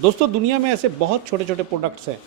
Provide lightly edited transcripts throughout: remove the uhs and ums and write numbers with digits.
दोस्तों दुनिया में ऐसे बहुत छोटे छोटे प्रोडक्ट्स हैं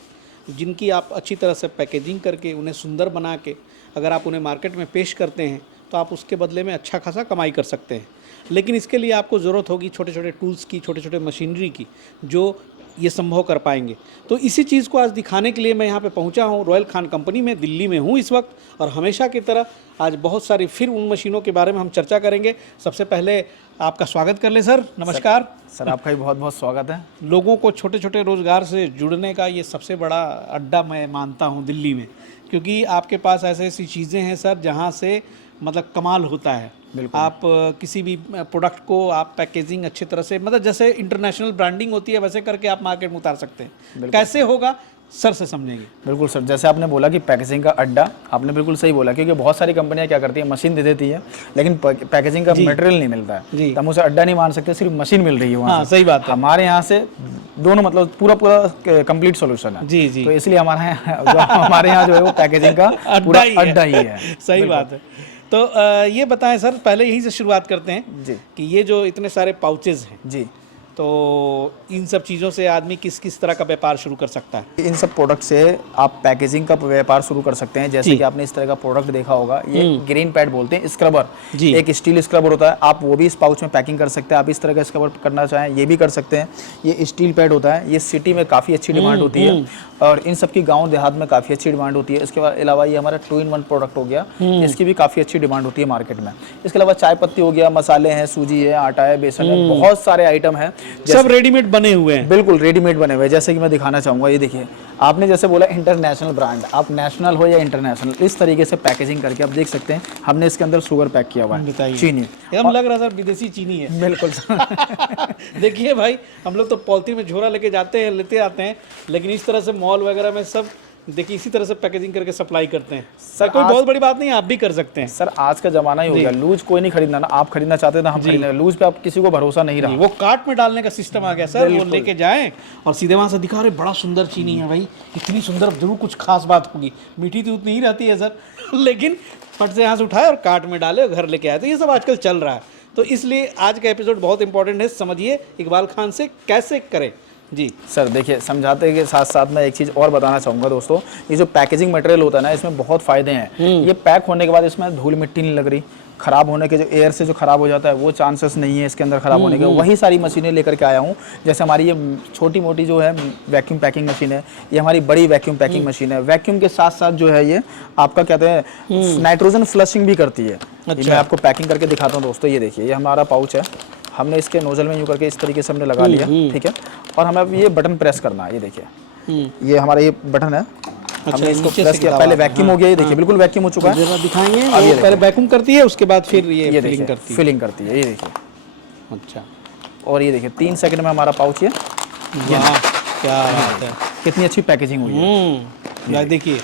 जिनकी आप अच्छी तरह से पैकेजिंग करके उन्हें सुंदर बना के अगर आप उन्हें मार्केट में पेश करते हैं तो आप उसके बदले में अच्छा खासा कमाई कर सकते हैं। लेकिन इसके लिए आपको ज़रूरत होगी छोटे छोटे टूल्स की, छोटे छोटे मशीनरी की, जो ये संभव कर पाएंगे। तो इसी चीज़ को आज दिखाने के लिए मैं यहाँ पे पहुँचा हूँ। रॉयल खान कंपनी में दिल्ली में हूँ इस वक्त, और हमेशा की तरह आज बहुत सारी फिर उन मशीनों के बारे में हम चर्चा करेंगे। सबसे पहले आपका स्वागत कर ले सर, नमस्कार। सर आपका भी बहुत बहुत स्वागत है। लोगों को छोटे छोटे रोज़गार से जुड़ने का ये सबसे बड़ा अड्डा मैं मानता हूँ दिल्ली में, क्योंकि आपके पास ऐसी ऐसी चीज़ें हैं सर जहाँ से मतलब कमाल होता है। आप किसी भी प्रोडक्ट को आप पैकेजिंग अच्छी तरह से, मतलब जैसे इंटरनेशनल ब्रांडिंग होती है वैसे करके आप मार्केट में उतार सकते हैं। कैसे होगा सर से समझेंगे। बिल्कुल सर, जैसे आपने बोला कि पैकेजिंग का अड्डा, आपने बिल्कुल सही बोला, क्योंकि बहुत सारी कंपनियां क्या करती है, मशीन दे देती है लेकिन पैकेजिंग का मटेरियल नहीं मिलता है, तो हम उसे अड्डा नहीं मान सकते, सिर्फ मशीन मिल रही है वहाँ। हाँ, सही बात है। हमारे यहाँ से दोनों मतलब पूरा कंप्लीट सोल्यूशन है। जी जी। तो इसलिए हमारे यहाँ जो है वो पैकेजिंग का पूरा अड्डा ही है। सही बात है। तो ये बताएं सर, पहले यहीं से शुरुआत करते हैं जी कि ये जो इतने सारे पाउचेज हैं जी, तो इन सब चीज़ों से आदमी किस किस तरह का व्यापार शुरू कर सकता है। इन सब प्रोडक्ट से आप पैकेजिंग का व्यापार शुरू कर सकते हैं। जैसे कि आपने इस तरह का प्रोडक्ट देखा होगा, ये ग्रीन पैड बोलते हैं, स्क्रबर, एक स्टील स्क्रबर होता है। आप वो भी इस पाउच में पैकिंग कर सकते हैं। आप इस तरह का स्क्रबर करना चाहें ये भी कर सकते हैं। ये स्टील पैड होता है, ये सिटी में काफ़ी अच्छी डिमांड होती है और इन सब की गाँव देहात में काफ़ी अच्छी डिमांड होती है। इसके अलावा ये हमारा 2-in-1 प्रोडक्ट हो गया, इसकी भी काफ़ी अच्छी डिमांड होती है मार्केट में। इसके अलावा चाय पत्ती हो गया, मसाले हैं, सूजी है, आटा है, बेसन है, बहुत सारे आइटम हैं, सब रेडीमेड बने हुए हैं। बिल्कुल रेडीमेड बने हुए हैं। जैसे कि मैं दिखाना चाहूँगा, ये देखिए, आपने जैसे बोला इंटरनेशनल ब्रांड, आप नेशनल हो या इंटरनेशनल, इस तरीके से पैकेजिंग करके आप देख सकते हैं। हमने इसके अंदर शुगर पैक किया हुआ है, चीनी, एकदम लग रहा सर विदेशी चीनी है। बिल्कुल देखिए भाई, हम लोग तो पॉलिथीन में झोरा लेके जाते हैं, लेते आते हैं, लेकिन इस तरह से मॉल वगैरह में सब देखिए इसी तरह से पैकेजिंग करके सप्लाई करते हैं। सर कोई बहुत बड़ी बात नहीं है, आप भी कर सकते हैं। सर आज का जमाना ही हो गया, लूज कोई नहीं खरीदना ना, आप खरीदना चाहते हैं ना, हम खरीदना, लूज पे आप किसी को भरोसा नहीं रहा। वो कार्ट में डालने का सिस्टम आ गया सर, वो लेके जाएं और सीधे वहां से दिखा रहे बड़ा सुंदर चीनी है भाई, इतनी सुंदर, जरूर कुछ खास बात होगी। मीठी तो उतनी ही रहती है सर लेकिन फट से यहाँ से उठाए और कार्ट में डाले और घर लेके आए। तो ये सब आजकल चल रहा है, तो इसलिए आज का एपिसोड बहुत इंपॉर्टेंट है। समझिए इकबाल खान से कैसे करें। जी सर देखिए, समझाते के साथ साथ मैं एक चीज़ और बताना चाहूँगा दोस्तों, ये जो पैकेजिंग मटेरियल होता है ना, इसमें बहुत फ़ायदे हैं। ये पैक होने के बाद इसमें धूल मिट्टी नहीं लग रही, खराब होने के, जो एयर से जो खराब हो जाता है वो चांसेस नहीं है इसके अंदर खराब होने के। वही सारी मशीनें लेकर के आया हूँ। जैसे हमारी ये छोटी मोटी जो है वैक्यूम पैकिंग मशीन है, ये हमारी बड़ी वैक्यूम पैकिंग मशीन है। वैक्यूम के साथ साथ जो है ये आपका कहते हैं नाइट्रोजन फ्लशिंग भी करती है। मैं आपको पैकिंग करके दिखाता हूँ दोस्तों। ये देखिए, ये हमारा पाउच है, हमने इसके नोजल में यूँ करके इस तरीके से हमने लगा लिया, ठीक है। और हमें अब ये बटन प्रेस करना है, ये देखिए, ये हमारा ये बटन है, हमने इसको प्रेस किया, पहले वैक्यूम हो गया, ये देखिए बिल्कुल वैक्यूम हो चुका है। जरा दिखाएंगे, अब ये पहले वैक्यूम करती है, उसके बाद फिर ये फिलिंग करती है, ये देखिए। अच्छा, और ये देखिए 3 सेकंड में हमारा पाउच ये, क्या बात है, कितनी अच्छी पैकेजिंग हुई है। यार देखिए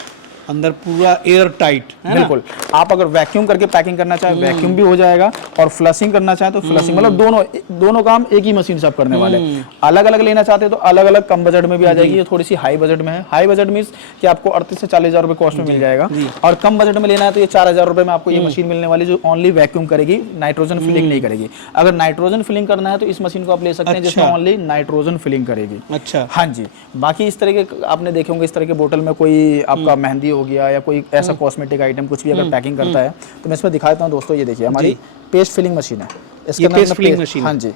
अंदर पूरा एयर टाइट, बिल्कुल। आप अगर वैक्यूम करके पैकिंग करना चाहें वैक्यूम भी हो जाएगा, और फ्लशिंग करना चाहें तो फ्लशिंग, मतलब दोनों काम एक ही मशीन से आप करने वाले हैं। अलग अलग लेना चाहते हैं तो अलग अलग कम बजट में भी आ जाएगी। ये थोड़ी सी हाई बजट में है। हाई बजट मीन्स कि आपको 38 से 40 हज़ार रुपये कॉस्ट में मिल जाएगा, और कम बजट में लेना है तो ये 4 हज़ार रुपये में आपको ये मशीन मिलने वाली, जो ओनली वैक्यूम करेगी, नाइट्रोजन फिलिंग नहीं करेगी। अगर नाइट्रोजन फिलिंग करना है तो इस मशीन को आप ले सकते हैं, जिसमें ओनली नाइट्रोजन फिलिंग करेगी। अच्छा, हाँ जी। बाकी इस तरह के आपने देखे होंगे, इस तरह के बोतल में कोई आपका मेहंदी हो गया या कोई ऐसा कॉस्मेटिक आइटम कुछ भी अगर पैकिंग करता है तो मैं इसमें दिखा देता हूँ दोस्तों। ये देखिए हमारी पेस्ट फिलिंग मशीन है, इसके अंदर पेस्ट फिलिंग मशीन, हाँ जी,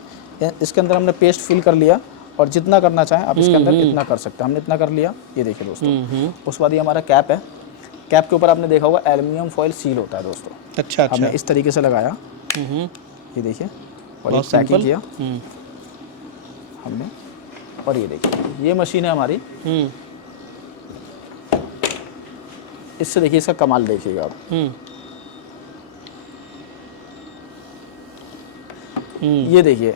इसके अंदर हमने पेस्ट फिल कर लिया, और जितना करना चाहें आप इसके अंदर इतना कर सकते हैं। हमने इतना कर लिया, ये देखिए दोस्तों। उसके बाद ये हमारा कैप है, कैप के ऊपर आपने देखा होगा एल्युमिनियम फॉइल सील होता है दोस्तों। अच्छा, हमने इस तरीके से लगाया, ये देखिए, और एक पैकिंग किया हमने, और ये देखिए ये मशीन है हमारी। इससे देखिए इसका कमाल देखिएगा आप। ये देखिए,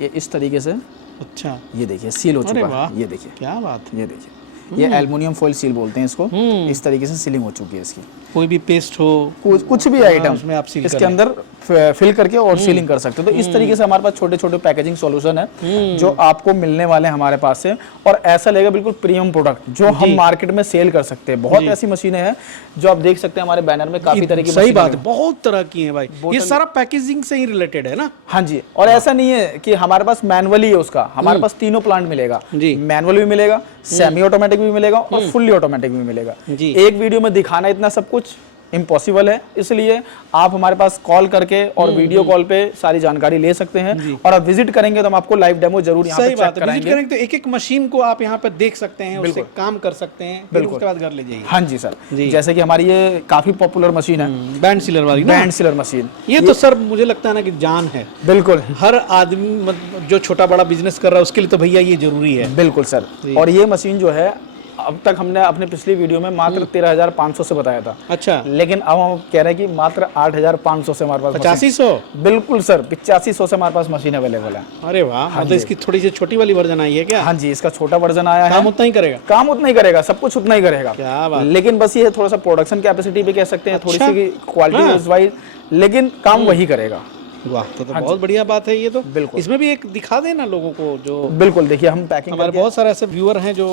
ये इस तरीके से, अच्छा, ये देखिए सील हो चुका है, ये देखिए, क्या बात है, ये देखिए, ये एल्युमिनियम फॉइल सील बोलते हैं इसको। इस तरीके से सीलिंग हो चुकी है इसकी। कोई भी पेस्ट हो, कुछ भी आइटम उसमें आप सील इसके अंदर फिल करके और सीलिंग कर सकते हो। तो इस तरीके से हमारे पास छोटे छोटे पैकेजिंग सॉल्यूशन है जो आपको मिलने वाले हैं हमारे पास से, और ऐसा लगेगा बिल्कुल प्रीमियम प्रोडक्ट जो हम मार्केट में सेल कर सकते हैं। बहुत ऐसी मशीनें हैं जो आप देख सकते हैं हमारे बैनर में, काफी तरह की सही बात है, बहुत तरह की है भाई, ये सारा पैकेजिंग से ही रिलेटेड है ना। हाँ जी, और ऐसा नहीं है कि हमारे पास मैनुअली है उसका, हमारे पास तीनों प्लांट मिलेगा, मैनुअल भी मिलेगा, सेमी ऑटोमेटिक भी मिलेगा और फुल्ली ऑटोमेटिक भी मिलेगा। एक वीडियो में दिखाना इतना सब कुछ इम्पॉसिबल है, इसलिए आप हमारे पास कॉल करके और वीडियो कॉल पे सारी जानकारी ले सकते हैं, और आप विजिट करेंगे तो हम आपको लाइव डेमो जरूर यहाँ पे चेक कराएंगे। विजिट करेंगे तो एक एक मशीन को आप यहाँ पे देख सकते हैं, उससे काम कर सकते हैं, फिर उसके बाद घर ले जाइए। हाँ जी सर, जैसे कि हमारी ये काफी पॉपुलर मशीन है, बैंड सीलर वाली, बैंड सीलर मशीन। ये तो सर मुझे लगता है ना कि जान है, बिल्कुल हर आदमी जो छोटा बड़ा बिजनेस कर रहा है उसके लिए तो भैया ये जरूरी है। बिल्कुल सर, और ये मशीन जो है अब तक हमने अपने पिछली वीडियो में मात्र 13,500 से बताया था। अच्छा, लेकिन अब हम कह रहे हैं कि मात्र 8,500 से हमारे पास 8500। बिल्कुल सर, 8500 से हमारे पास मशीन अवेलेबल है। अरे वाह, मतलब इसकी थोड़ी सी छोटी वाली वर्जन आई है क्या? हाँ जी, इसका छोटा वर्जन आया है। काम उतना ही करेगा? काम उतना ही करेगा, सब कुछ उतना ही करेगा। क्या बात। लेकिन बस ये थोड़ा सा प्रोडक्शन कैपेसिटी भी कह सकते हैं, थोड़ी सी क्वालिटी वाइज, लेकिन काम वही करेगा। वाह, तो बहुत बढ़िया बात है ये तो। बिल्कुल, इसमें भी एक दिखा देना लोगों को जो। बिल्कुल, देखिए हम पैकिंग, हमारे बहुत सारे ऐसे व्यूअर हैं जो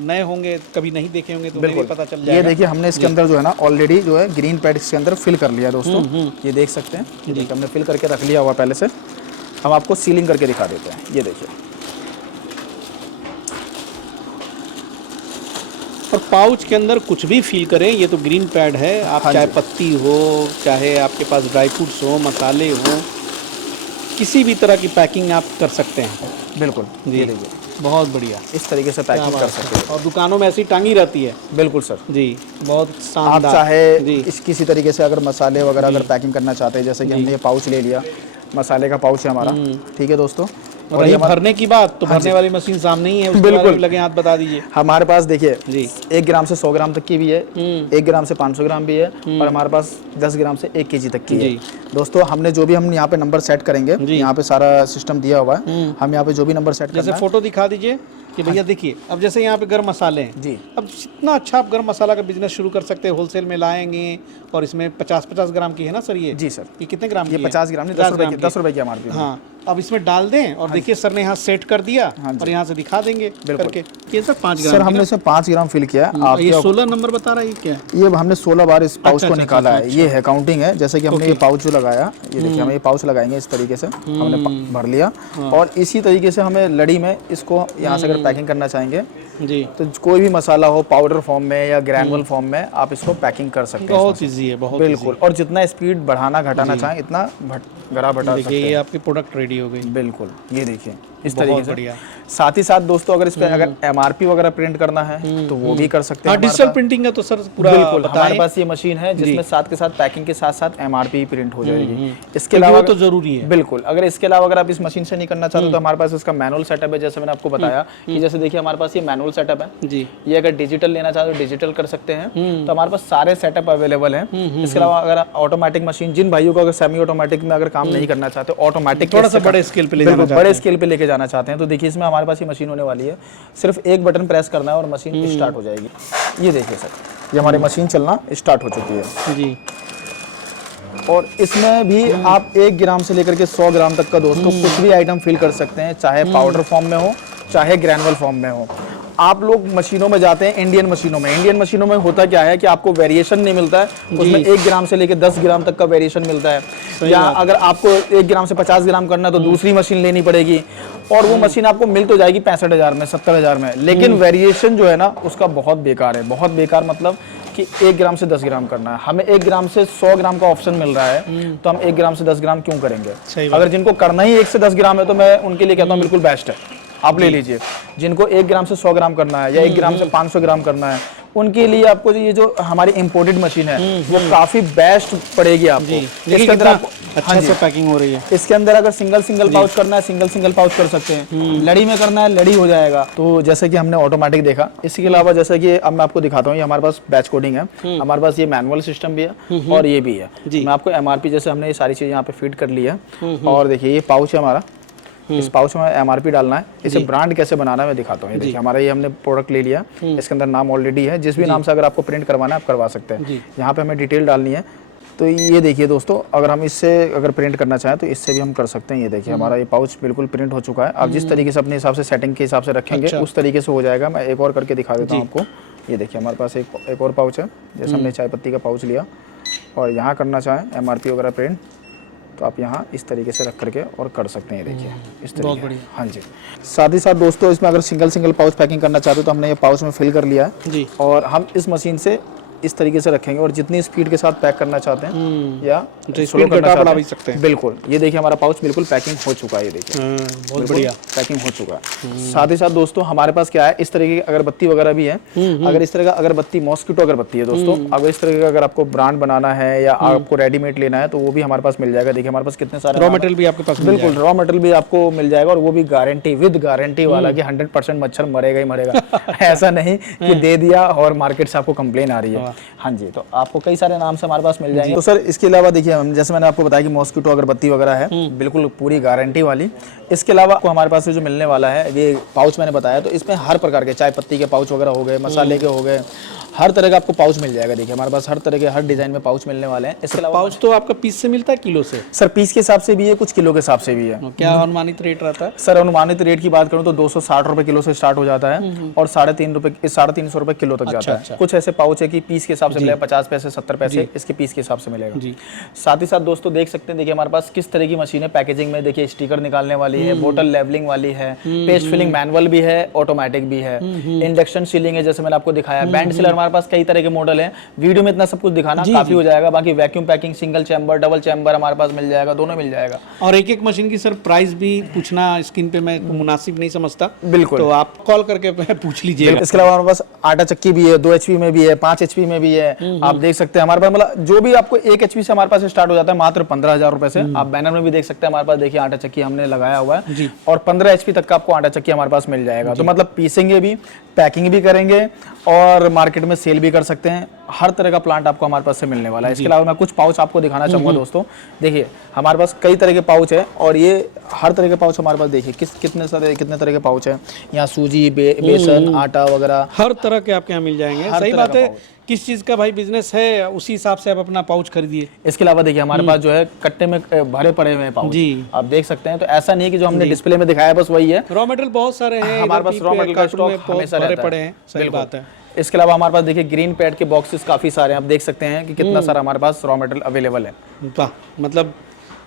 नए होंगे, कभी नहीं देखे होंगे, तो उन्हें भी पता चल जाएगा। ये देखिए हमने इसके अंदर जो है ना ऑलरेडी जो है ग्रीन पैड इसके अंदर फिल कर लिया दोस्तों, ये देख सकते हैं, ये देखिए हमने फिल करके रख लिया हुआ पहले से। हम आपको सीलिंग करके दिखा देते हैं, ये देखिए। और पाउच के अंदर कुछ भी फील करें, ये तो ग्रीन पैड है, आप चाहे पत्ती हो, चाहे आपके पास ड्राई फ्रूट्स हो, मसाले हो, किसी भी तरह की पैकिंग आप कर सकते हैं। बिल्कुल, ये देखिए बहुत बढ़िया, इस तरीके से पैकिंग कर सकते हैं, और दुकानों में ऐसी टांगी रहती है। बिल्कुल सर जी, बहुत आप शानदार। चाहे इस किसी तरीके से अगर मसाले वगैरह अगर पैकिंग करना चाहते हैं, जैसे कि हमने ये पाउच ले लिया, मसाले का पाउच है हमारा, ठीक है दोस्तों। और ये भरने की बात, तो भरने वाली मशीन सामने ही है, उसके बारे में लगे हाथ बता दीजिए। हमारे पास देखिए जी 1 ग्राम से 100 ग्राम तक की भी है, 1 ग्राम से 500 ग्राम भी है, और हमारे पास 10 ग्राम से 1 kg तक की है। दोस्तों हमने जो भी हम यहाँ पे नंबर सेट करेंगे, यहाँ पे सारा सिस्टम दिया हुआ है, हम यहाँ पे जो भी नंबर सेट जैसे फोटो दिखा दीजिए कि भैया देखिए, अब जैसे यहाँ पे गर्म मसाले हैं जी, अब इतना अच्छा आप गर्म मसाला का बिजनेस शुरू कर सकते हैं, होलसेल में लाएंगे, और इसमें 50-50 ग्राम की है ना सर ये? जी सर, ये कितने ग्राम की है? 50 ग्राम नहीं, 10 रुपए की हमारे। हाँ, अब इसमें डाल दें, और देखिए सर ने यहाँ सेट कर दिया, और यहाँ से दिखा देंगे करके। ये सर 5 ग्राम सर हमने इसमें 5 ग्राम फिल किया है। आप ये 16 नंबर बता रहा है, क्या ये हमने 16 बार इस पाउच को निकाला है, ये है काउंटिंग है। जैसे कि हमने ये पाउच जो लगाया, ये देखिए हमें ये पाउच लगाएंगे इस तरीके से, हमने भर लिया, और इसी तरीके से हमें लड़ी में इसको यहाँ से अगर पैकिंग करना चाहेंगे जी, तो कोई भी मसाला हो पाउडर फॉर्म में या ग्रैनुअल फॉर्म में आप इसको पैकिंग कर सकते हैं। बहुत इजी है, बहुत बिल्कुल, और जितना स्पीड बढ़ाना घटाना चाहें इतना घटा बढ़ा सकते हैं। ये आपकी प्रोडक्ट रेडी हो गई। बिल्कुल, ये देखिए इस तरीके से। साथ ही साथ दोस्तों अगर इस पे अगर MRP वगैरह प्रिंट करना है तो वो भी कर सकते हैं। डिजिटल प्रिंटिंग है तो सर पूरा बिल्कुल, हमारे पास ये मशीन है जिसमें साथ के साथ पैकिंग के साथ साथ MRP प्रिंट हो जाएगी। इसके अलावा तो जरूरी है। बिल्कुल, अगर इसके अलावा अगर आप इस मशीन से नहीं करना चाहते तो हमारे पास इसका मैनुअल सेटअप है। जैसे मैंने आपको बताया कि जैसे देखिए हमारे पास ये मैनुअल सेटअप है जी, ये अगर डिजिटल लेना चाहते तो डिजिटल कर सकते हैं, तो हमारे पास सारे सेटअप अवेलेबल हैं। इसके अलावा अगर ऑटोमेटिक मशीन, जिन भाइयों को अगर सेमी ऑटोमेटिक में अगर काम नहीं करना चाहते, ऑटोमेटिक थोड़ा सा बड़े स्केल पे लेके जाना चाहते हैं, तो देखिए इसमें हमारे पास ये मशीन होने वाली है, सिर्फ एक बटन प्रेस करना है और मशीन स्टार्ट हो जाएगी। ये देखिए सर, ये हमारी मशीन चलना स्टार्ट हो चुकी है जी। और इसमें भी आप 1 ग्राम से लेकर के 100 ग्राम तक का दोस्तों कुछ भी आइटम फिल कर सकते हैं, चाहे पाउडर फॉर्म में हो चाहे ग्रैनुअल फॉर्म में हो। आप लोग मशीनों में जाते हैं, इंडियन मशीनों में होता क्या है कि आपको वेरिएशन नहीं मिलता है, उसमें 1 ग्राम से लेकर 10 ग्राम तक का वेरिएशन मिलता है। या अगर आपको 1 ग्राम से 50 ग्राम करना है तो दूसरी मशीन लेनी पड़ेगी, और वो मशीन आपको मिल तो जाएगी 65,000 में, 70,000 में, लेकिन वेरिएशन जो है ना उसका बहुत बेकार है। बहुत बेकार मतलब कि 1 ग्राम से 10 ग्राम करना है, हमें 1 ग्राम से 100 ग्राम का ऑप्शन मिल रहा है, तो हम 1 ग्राम से 10 ग्राम क्यों करेंगे? अगर जिनको करना ही 1 से 10 ग्राम है तो मैं उनके लिए कहता हूँ बिल्कुल बेस्ट है, आप ले लीजिए। जिनको 1 ग्राम से 100 ग्राम करना है या 1 ग्राम से 500 ग्राम करना है, उनके लिए आपको ये जो हमारी इंपोर्टेड मशीन है वो काफी बेस्ट पड़ेगी आपको। इसके अंदर आपको अच्छा से पैकिंग हो रही है। इसके अंदर अगर सिंगल पाउच करना है सिंगल पाउच कर सकते हैं, लड़ी में करना है लड़ी हो जाएगा। तो जैसे कि हमने ऑटोमेटिक देखा, इसके अलावा जैसे कि अब मैं आपको दिखाता हूँ, ये हमारे पास बैच कोडिंग है, हमारे पास ये मैनुअल सिस्टम भी है और ये भी है। मैं आपको MRP जैसे हमने ये सारी चीज यहाँ पे फीड कर ली है, और देखिए ये पाउच है हमारा, इस पाउच में MRP डालना है, इसे ब्रांड कैसे बनाना है मैं दिखाता हूँ। ये देखिए हमारा ये हमने प्रोडक्ट ले लिया, इसके अंदर नाम ऑलरेडी है, जिस भी नाम से अगर आपको प्रिंट करवाना है आप करवा सकते हैं। यहाँ पे हमें डिटेल डालनी है, तो ये देखिए दोस्तों, अगर हम इससे अगर प्रिंट करना चाहें तो इससे भी हम कर सकते हैं। ये देखिए हमारा ये पाउच बिल्कुल प्रिंट हो चुका है। आप जिस तरीके से अपने हिसाब से सेटिंग के हिसाब से रखेंगे अच्छा। उस तरीके से हो जाएगा। मैं एक और करके दिखा देता हूँ आपको। ये देखिए हमारे पास एक और पाउच है। जैसे हमने चाय पत्ती का पाउच लिया और यहाँ करना चाहें MRP वगैरह प्रिंट, तो आप यहाँ इस तरीके से रख करके और कर सकते हैं। ये देखिए इस बहुत तरीके। बढ़िया। हाँ जी। साथ ही साथ दोस्तों, इसमें अगर सिंगल पाउच पैकिंग करना चाहते हो तो हमने ये पाउच में फिल कर लिया है जी। और हम इस मशीन से इस तरीके से रखेंगे और जितनी स्पीड के साथ पैक करना चाहते हैं या तो स्लो स्पीड करना घटा बढ़ा चाहते भी हैं, सकते हैं। बिल्कुल। ये देखिए हमारा पाउच बिल्कुल पैकिंग हो चुका है। ये देखिए बहुत बिल्कुल बढ़िया। पैकिंग हो चुका है। साथ ही साथ दोस्तों हमारे पास क्या है, इस तरीके की अगरबत्ती वगैरह भी है। अगर इस तरह का अगरबत्ती, मॉस्किटो अगरबत्ती है दोस्तों, अगर इस तरह का अगर आपको ब्रांड बनाना है या आपको रेडीमेड लेना है तो वो भी हमारे पास मिल जाएगा। देखिए हमारे पास कितने सारे रॉ मटेरियल भी आपके पास मिल बिल्कुल रॉ मटेरियल भी आपको मिल जाएगा और वो भी गारंटी विद गारंटी वाला कि 100% मच्छर मरेगा ही मरेगा। ऐसा नहीं कि दे दिया और मार्केट से आपको कंप्लेन आ रही है। हाँ जी, तो आपको कई सारे नाम से हमारे पास मिल जाएंगे। तो सर इसके अलावा देखिए, हम जैसे मैंने आपको बताया कि मॉस्किटो अगरबत्ती वगैरह है, बिल्कुल पूरी गारंटी वाली। इसके अलावा आपको हमारे पास जो मिलने वाला है, ये पाउच मैंने बताया, तो इसमें हर प्रकार के चाय पत्ती के पाउच वगैरह हो गए, मसाले के हो गए, हर तरह का आपको पाउच मिल जाएगा। देखिए हमारे पास हर तरह के हर डिजाइन में पाउच मिलने वाले हैं। इसके अलावा पाउच तो आपका पीस से मिलता है किलो से? सर पीस के हिसाब से भी है, कुछ किलो के हिसाब से भी है। क्या अनुमानित रेट रहता है? सर अनुमानित रेट की बात करूं तो 260 रुपए किलो से स्टार्ट हो जाता है और 350 रुपए किलो तक जाता है। कुछ ऐसे पाउच है कि पीस के हिसाब से मिलेगा, 50 पैसे 70 पैसे इसके पीस के हिसाब से मिलेगा जी। साथ ही साथ दोस्तों देख सकते हैं, देखिए हमारे पास किस तरह की मशीन है पैकेजिंग में। देखिए स्टिकर निकालने वाली है, बोतल लेवलिंग वाली है, पेस्ट फिलिंग मैनुअल भी है, ऑटोमेटिक भी है, इंडक्शन सीलिंग है जैसे मैंने आपको दिखाया, बैंड सीलर हमारे पास कई तरह के मॉडल है। वीडियो में इतना सब कुछ दिखाना काफी हो जाएगा। बाकी vacuum packing, single chamber, double chamber हमारे पास मिल जाएगा, दोनों मिल जाएगा। और एक एक मशीन की सर प्राइस भी पूछना स्क्रीन पे मैं मुनासिब नहीं समझता, बिल्कुल। तो आप कॉल करके पूछ लीजिएगा। इसके अलावा हमारे पास आटा चक्की भी है, 2 HP में भी है, 5 HP में भी है। आप देख सकते हैं हमारे पास, मतलब जो भी आपको 1 HP से हमारे पास स्टार्ट हो जाता है मात्र 15,000 रुपए से। आप बैनर में भी देख सकते हैं हमारे पास, देखिए आटा चक्की हमने लगाया हुआ है और 15 HP तक का आपको आटा चक्की हमारे पास मिल जाएगा। तो मतलब पीसेंगे भी, पैकिंग भी करेंगे और मार्केट में सेल भी कर सकते हैं। हर तरह का प्लांट आपको हमारे पास से मिलने वाला है। इसके अलावा मैं कुछ पाउच आपको दिखाना चाहूंगा दोस्तों। देखिए हमारे पास कई तरह के पाउच है और ये हर तरह के पाउच हमारे पास, देखिए कितने तरह के पाउच है। यहाँ सूजी, बेसन, आटा वगैरह हर तरह के आपके यहाँ मिल जाएंगे। सही बात है। किस चीज का भाई बिजनेस है उसी हिसाब से आप अपना पाउच खरीदिए। इसके अलावा देखिए हमारे पास जो है कट्टे में भरे पड़े हुए हैं पाउच जी, आप देख सकते हैं। तो ऐसा नहीं है कि जो हमने डिस्प्ले में दिखाया बस वही है। रॉ मटेरियल बहुत सारे हैं हमारे पास, रॉ मटेरियल का स्टॉक हमेशा रहता पड़े हैं। सही बात है। इसके अलावा हमारे पास देखिए ग्रीन पैड के बॉक्सेस काफी सारे हैं। आप देख सकते हैं कि कितना सारा हमारे पास रॉ मटेरियल अवेलेबल है। वाह, मतलब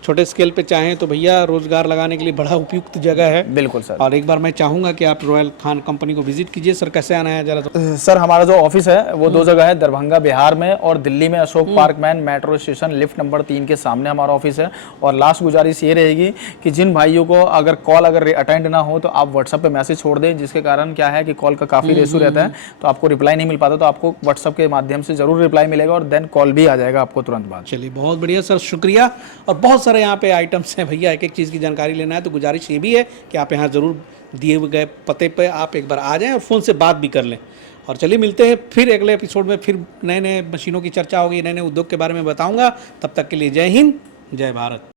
छोटे स्केल पे चाहें तो भैया रोजगार लगाने के लिए बड़ा उपयुक्त जगह है। बिल्कुल सर। और एक बार मैं चाहूंगा कि आप रॉयल खान कंपनी को विजिट कीजिए। सर कैसे आना है जरा तो? सर हमारा जो ऑफिस है वो 2 जगह है, दरभंगा बिहार में और दिल्ली में Ashok park man metro station lift number 3 के सामने हमारा ऑफिस है। और लास्ट गुजारिश ये रहेगी कि जिन भाइयों को अगर कॉल अगर अटेंड ना हो तो आप व्हाट्सएप पे मैसेज छोड़ दें, जिसके कारण क्या है कि कॉल का काफी रेशो रहता है तो आपको रिप्लाई नहीं मिल पाता। तो आपको व्हाट्सएप के माध्यम से जरूर रिप्लाई मिलेगा और देन कॉल भी आ जाएगा आपको तुरंत बाद। चलिए बहुत बढ़िया सर, शुक्रिया। और बहुत सारे यहाँ पे आइटम्स हैं भैया, एक एक चीज़ की जानकारी लेना है तो गुजारिश ये भी है कि आप यहाँ ज़रूर दिए हुए गए पते पे आप एक बार आ जाएं और फ़ोन से बात भी कर लें। और चलिए मिलते हैं फिर अगले एपिसोड में, फिर नए नए मशीनों की चर्चा होगी, नए नए उद्योग के बारे में बताऊंगा। तब तक के लिए जय हिंद, जय भारत।